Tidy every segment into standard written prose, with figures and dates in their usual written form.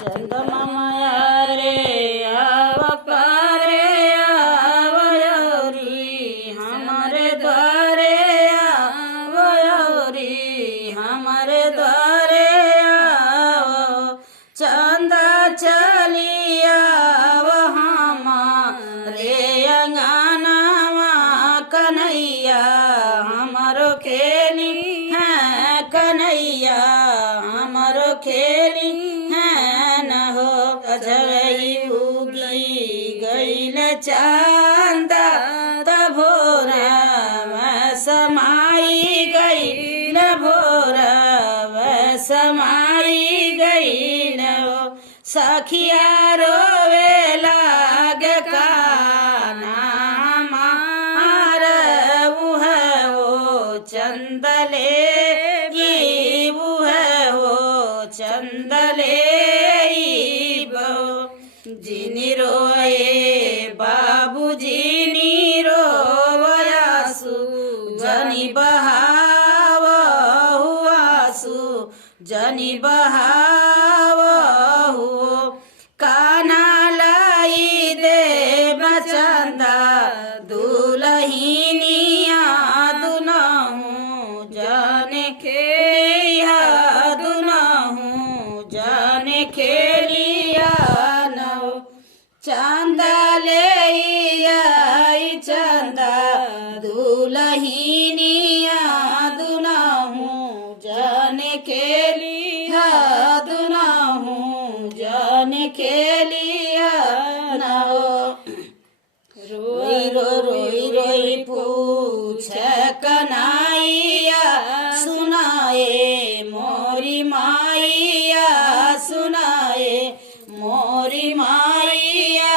चंदमा माया रे आव पारे आवयोरी हमारे द्वारे आवयोरी हमारे द्वारे आओ चंदा चली आव हमारे अंगनावा कन्हैया हमारो खेली है कन्हैया हमारो खेली अजवई उगी गईल चांदा तभोर समाई गईल भोर समाई गईल सखिया रोवे लाग काना मार उह हो चंदले चंदले जिनी रोए बाबू जिनी रोयासु जनी बहाव हुआसु जनी बहाव हो काना लाई दे चंदा दुलहिनिया दुनहु जाने खेलिया दुनहु जाने खेलिया चंदा ले आई चंदा दुलहिनिया दुनहु जाने खेलिया दुनहु जाने खेलिया रोई रोई पूछ कन्हैया सुनाए मोरी माइया सुनाए मोरी माइया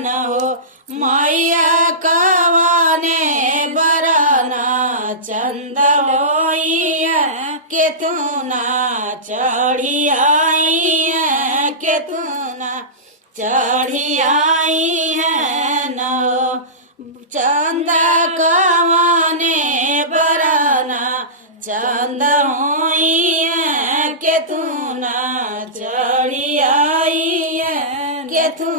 न हो माइया कवाने बराना चंद होइया के तू ना चढ़ी आई है के तू ना चढ़ी आई है न हो चंदा कवाने बराना चंद होइया के तू ना चढ़ी आई है के तू